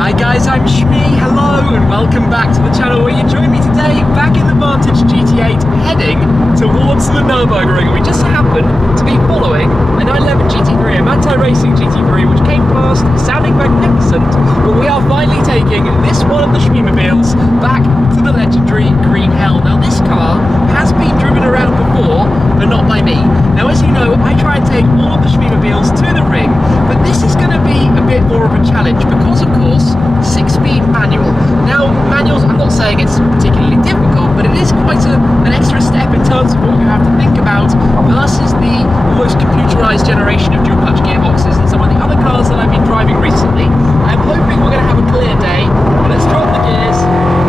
Hi guys, I'm Shmee, hello and welcome back to the channel where you join me today back in the Vantage GT8 heading towards the Nurburgring. We just happen to be following a 911 GT3, a anti-racing GT3 which came past sounding magnificent, but we are finally taking this one of the Shmeemobiles back to the legendary Green Hell. Now this car has been driven around before, but not by me. Now as you know, I try and take all of the Shmeemobiles to the ring, but this is going to be a bit more of a challenge because of course 6-speed manual. Now manuals, I'm not saying it's particularly difficult, but it is quite an extra step in terms of what you have to think about versus the almost computerized generation of dual clutch gearboxes and some of the other cars that I've been driving recently. I'm hoping we're going to have a clear day. Let's drop the gears,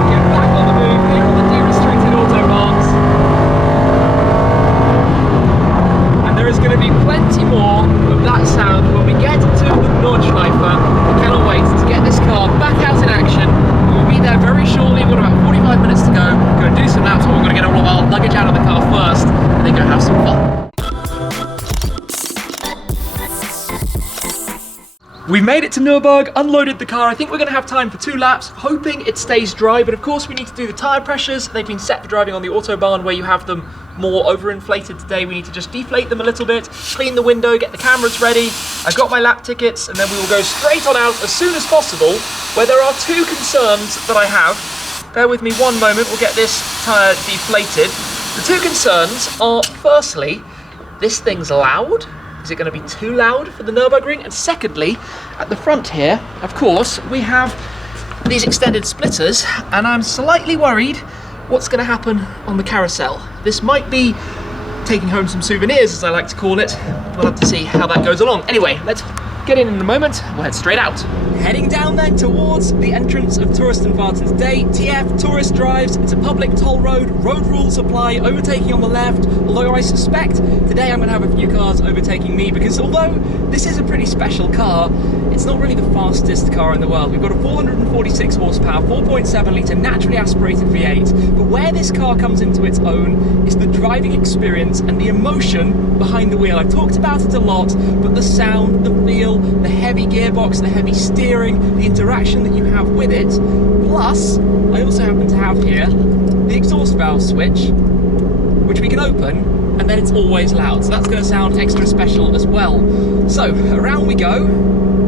get back on the move here on the de-restricted autobahns. And there is going to be plenty more of that sound when we get to the Nordschleife. I cannot wait to get this car back out in action. We'll be there very shortly. We've got about 45 minutes to go. We're going to do some laps, but we're going to get all of our luggage out of the car first and then go have some fun. We've made it to Nürburgring, unloaded the car. I think we're going to have time for 2 laps, hoping it stays dry, but of course we need to do the tyre pressures. They've been set for driving on the Autobahn where you have them more overinflated today. We need to just deflate them a little bit, clean the window, get the cameras ready. I've got my lap tickets and then we will go straight on out as soon as possible, where there are 2 concerns that I have. Bear with me one moment, we'll get this tyre deflated. The 2 concerns are, firstly, this thing's loud. Is it going to be too loud for the Nürburgring? And secondly, at the front here, of course, we have these extended splitters, and I'm slightly worried what's going to happen on the carousel. This might be taking home some souvenirs, as I like to call it. We'll have to see how that goes along. Anyway, let's get in a moment. We'll head straight out. Heading down then towards the entrance of Touristenfahrten today. TF, tourist drives, it's a public toll road, road rules apply, overtaking on the left, although I suspect today I'm going to have a few cars overtaking me because although this is a pretty special car, it's not really the fastest car in the world. We've got a 446 horsepower, 4.7 litre naturally aspirated V8, but where this car comes into its own is the driving experience and the emotion behind the wheel. I've talked about it a lot, but the sound, the feel, the heavy gearbox, the heavy steering, the interaction that you have with it, plus I also happen to have here the exhaust valve switch, which we can open, and then it's always loud, so that's going to sound extra special as well. So around we go.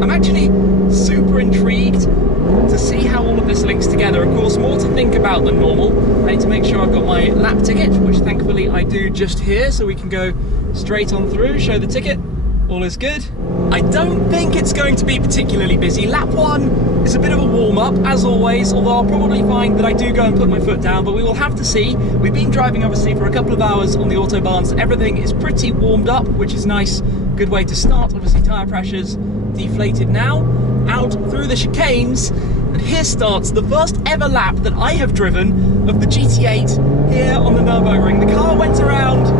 I'm actually super intrigued to see how all of this links together. Of course, more to think about than normal. I need to make sure I've got my lap ticket, which thankfully I do just here, so we can go straight on through, show the ticket. All is good. I don't think it's going to be particularly busy. Lap 1 is a bit of a warm-up, as always, although I'll probably find that I do go and put my foot down, but we will have to see. We've been driving, obviously, for a couple of hours on the Autobahn, so everything is pretty warmed up, which is nice. Good way to start. Obviously, tyre pressures deflated now. Out through the chicanes, and here starts the first ever lap that I have driven of the GT8 here on the Nürburgring. The car went around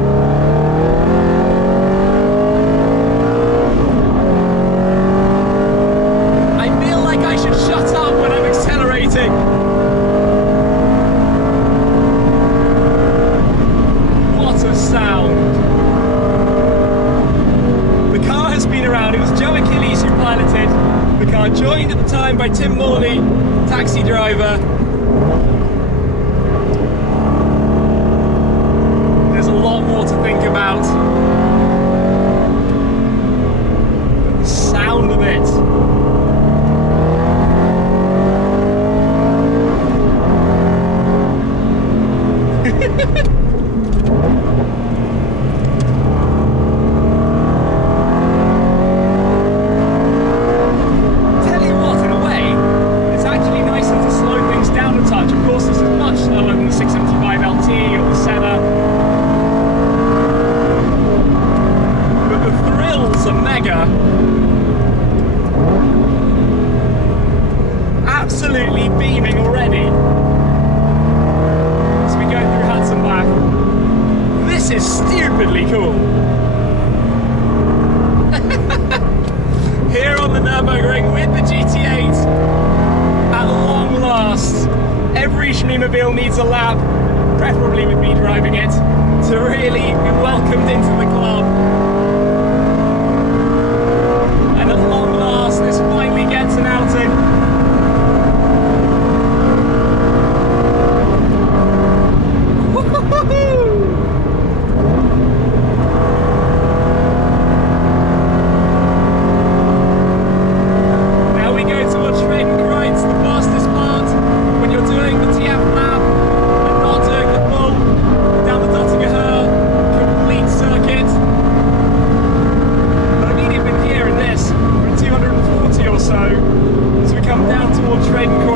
joined at the time by Tim Morley, taxi driver. There's a lot more to think about. The sound of it. Absolutely beaming already. As we go through Hudson Bath. This is stupidly cool. Here on the Nürburgring with the GT8 at long last. Every Shmeemobile needs a lap, preferably with me driving it, to really be welcomed into the club. And at long last, this finally gets an outing.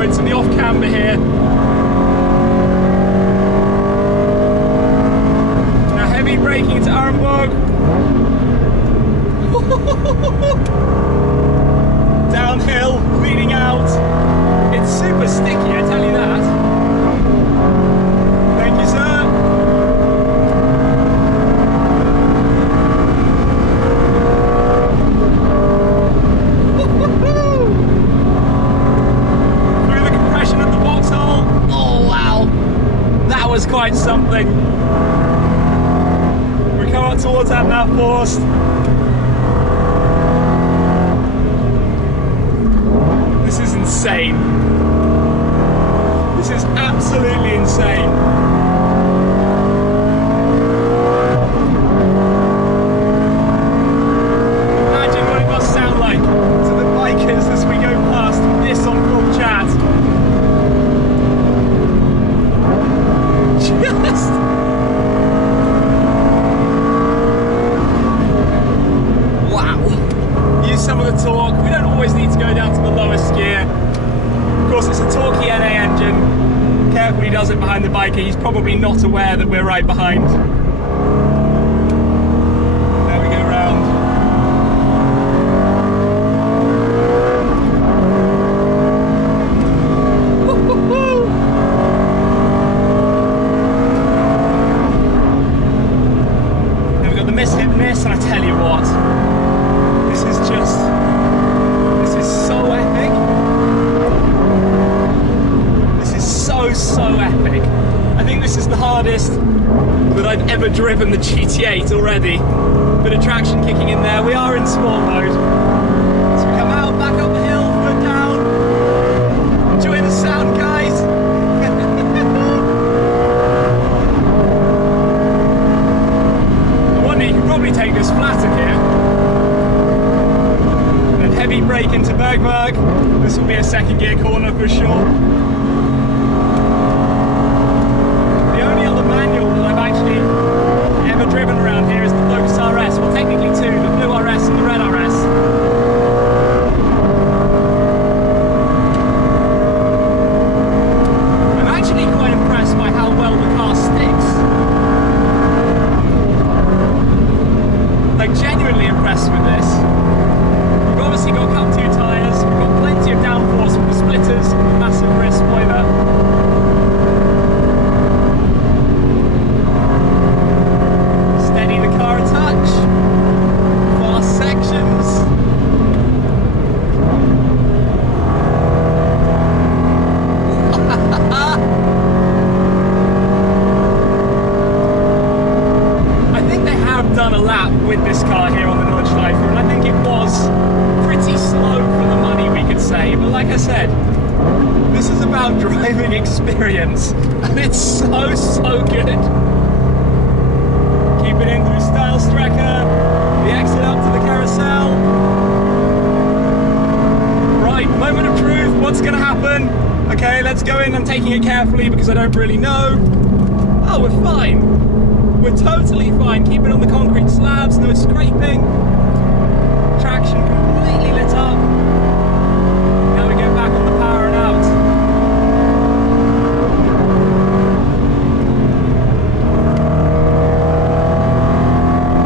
doing some of the off-camber here. Now heavy braking to Nurburgring. Downhill, leaning out. It's super sticky, I tell you that. Thank you, sir. Through the compression of the vauxhall. Oh wow, that was quite something. We come up towards that nav post. This is insane. This is absolutely insane. Imagine what it must sound like to the bikers as we go past this on full chat. Just... wow. Use some of the torque. We don't always need to go down to the lowest gear. Of course, it's a torquey NA engine. Careful he does it behind the biker. He's probably not aware that we're right behind. There we go round. Then we've got the miss, hit, miss, and I tell you what, this is so epic. This is so epic. I think this is the hardest that I've ever driven the GT8 already. Bit of traction kicking in there. We are in sport mode. So we come out, back up the hill, foot down. Enjoy the sound, guys. I wonder, you could probably take this flatter here. Heavy brake into Bergberg. This will be a second gear corner for sure. The only other manual that I've actually ever driven around here is the Focus RS. Well, technically two, the blue RS and the red RS. I'm actually quite impressed by how well the car sticks. Like, genuinely impressed with this. We've obviously got cut 2 tyres, we've got plenty of downforce with the splitters, massive rear spoiler. Steady the car a touch, fast sections. I think they have done a lap with this car here on the Nordschleife, and I think it was pretty slow for the money, we could say, but like I said, this is about driving experience, and it's so good. Keep it in through Style Strecker, the exit up to the carousel. Right, moment of truth, what's going to happen? Okay, let's go in. I'm taking it carefully because I don't really know. Oh, we're fine. We're totally fine. Keep it on the concrete slabs, no scraping. Traction completely lit up. Now we go back on the power and out.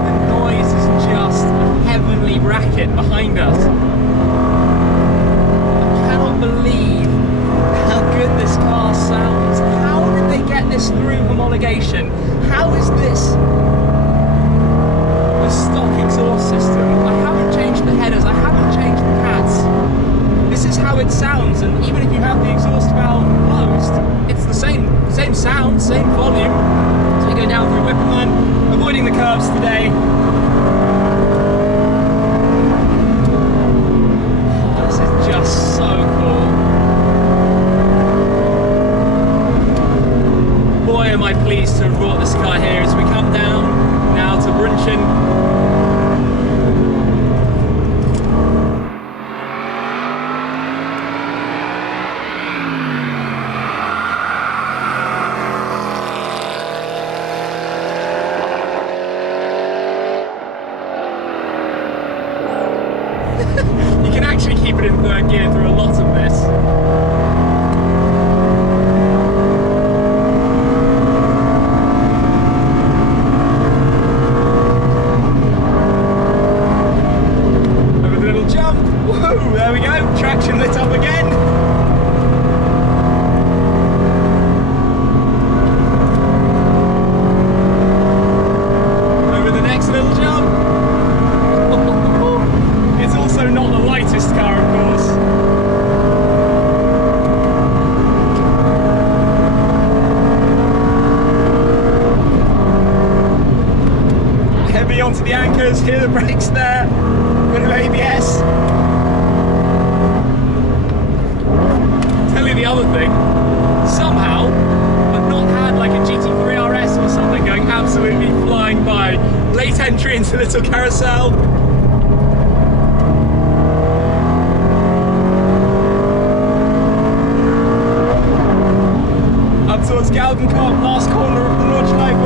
The noise is just a heavenly racket behind us. I cannot believe how good this car sounds. How did they get this through homologation? How is this a stock exhaust system? I haven't changed the headers, I haven't changed the cats. This is how it sounds, and even if you have the exhaust valve closed, it's the same sound, same volume. So you go down through Whippleman, avoiding the curves today. Oh, this is just so cool. Boy, am I pleased to have brought this car here as we come down now to Brunchen. You can actually keep it in third gear through a lot of this. other thing, somehow I've not had like a GT3 RS or something going absolutely flying by. Late entry into little carousel. Up towards Galgenkopf, last corner of the Nordschleife.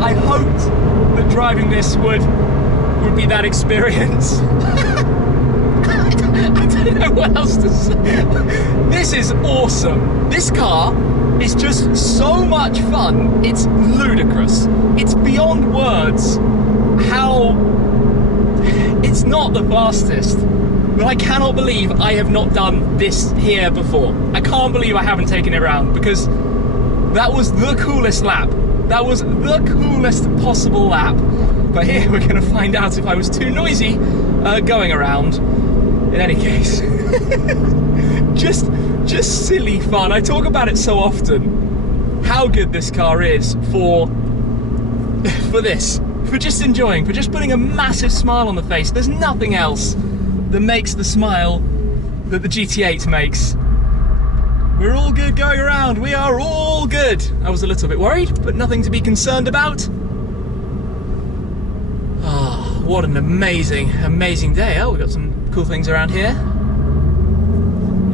I hoped that driving this would be that experience. I don't know what else to say. This is awesome. This car is just so much fun. It's ludicrous. It's beyond words how it's not the fastest, but I cannot believe I have not done this here before. I can't believe I haven't taken it around, because that was the coolest lap. That was the coolest possible lap. But here we're going to find out if I was too noisy going around. In any case, just silly fun. I talk about it so often, how good this car is for this, for just enjoying, for just putting a massive smile on the face. There's nothing else that makes the smile that the GT8 makes. We're all good going around, we are all good. I was a little bit worried, but nothing to be concerned about. Oh, what an amazing, amazing day. Oh, we've got some cool things around here.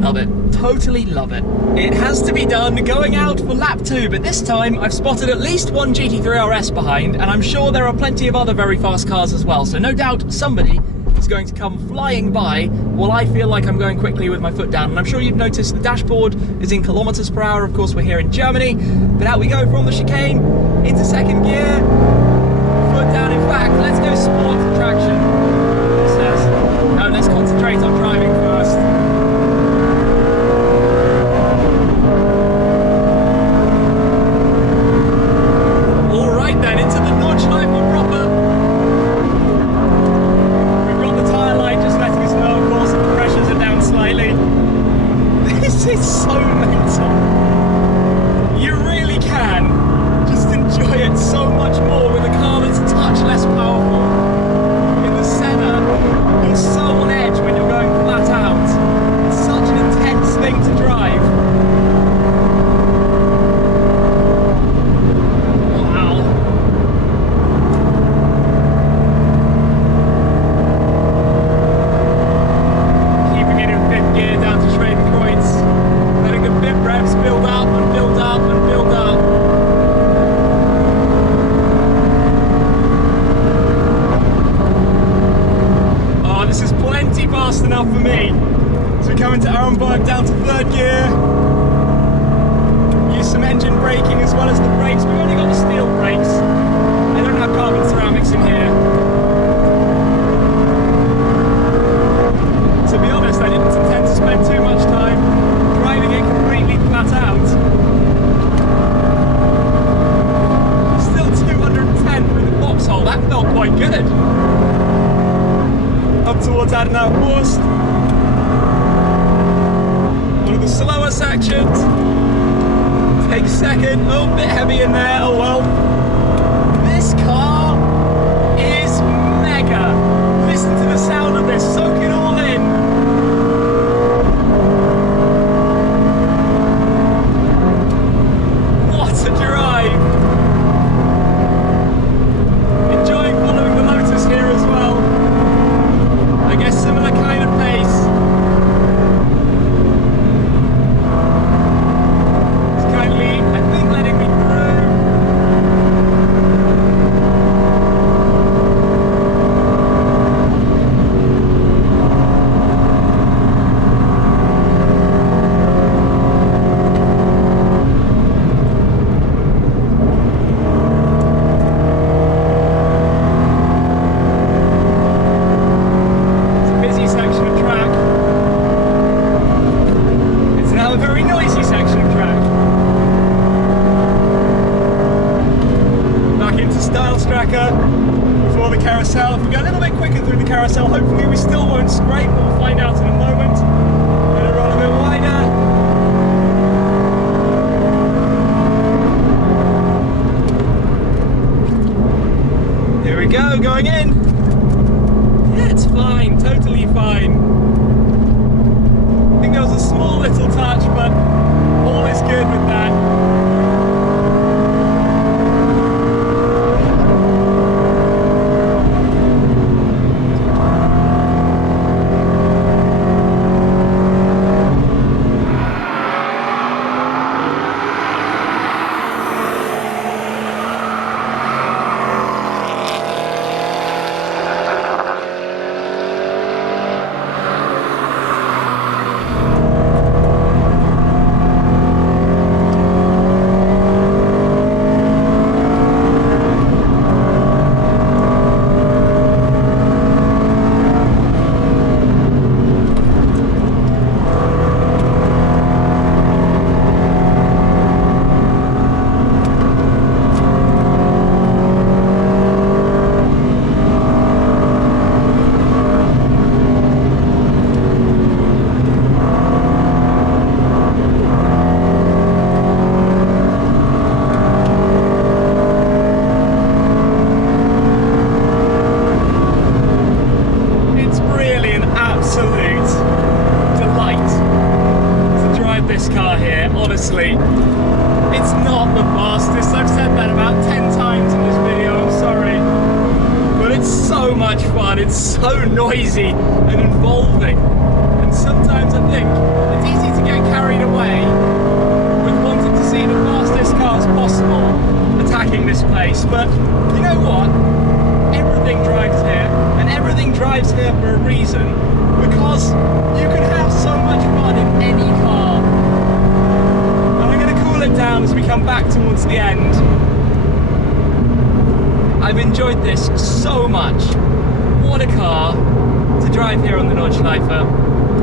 Love it, totally love it. It has to be done going out for lap 2, but this time I've spotted at least one GT3 RS behind, and I'm sure there are plenty of other very fast cars as well, so no doubt somebody is going to come flying by while I feel like I'm going quickly with my foot down. And I'm sure you've noticed the dashboard is in kilometers per hour. Of course, we're here in Germany, but out we go from the chicane into second gear, foot down. In fact, let's go sport traction, it says. No, let's concentrate on driving first. All right then, into the Nordschleife proper. This is so mental. You really can just enjoy it so much more with a car that's a touch less powerful. In the Senna, you're so on edge when you're going flat out. It's such an intense thing to drive. Enough for me. So we're coming to Nürburgring down to third gear. Use some engine braking as well as the brakes. We've only got the steel brakes. They don't have carbon ceramics in here. To be honest, I didn't intend to spend too much time driving it completely flat out. Still 210 with the Vauxhall. That felt quite good. Up towards Adenauer-Horst. One of the slower sections. Take second. Oh, a bit heavy in there. Oh well. This car is mega. Listen to the sound of this. Soak it all in. What a drive. Enjoying following the Lotus here as well. I guess similar kind of pace. It's kindly, I think, letting me through. Hopefully we still won't scrape, we'll find out in a moment. Gonna run a bit wider. Here we go, going in. Yeah, it's fine, totally fine. I think there was a small little touch, but all is good with that. Honestly, it's not the fastest. I've said that about 10 times in this video, I'm sorry. But it's so much fun, it's so noisy and involving. And sometimes I think it's easy to get carried away with wanting to see the fastest cars possible attacking this place. But you know what? Everything drives here, and everything drives here for a reason, because you can have so much fun in any car. Down as we come back towards the end. I've enjoyed this so much. What a car to drive here on the Nordschleife.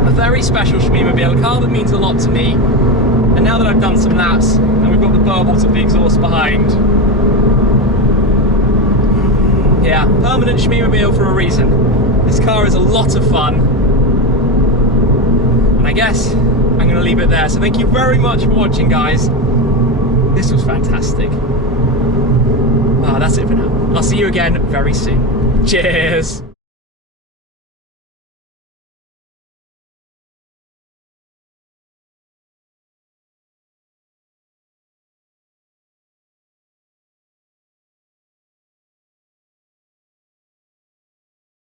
A very special Shmeemobile, a car that means a lot to me. And now that I've done some laps and we've got the burbles of the exhaust behind, yeah, permanent Shmeemobile for a reason. This car is a lot of fun. And I guess I'm going to leave it there. So thank you very much for watching, guys. This was fantastic. That's it for now. I'll see you again very soon. Cheers!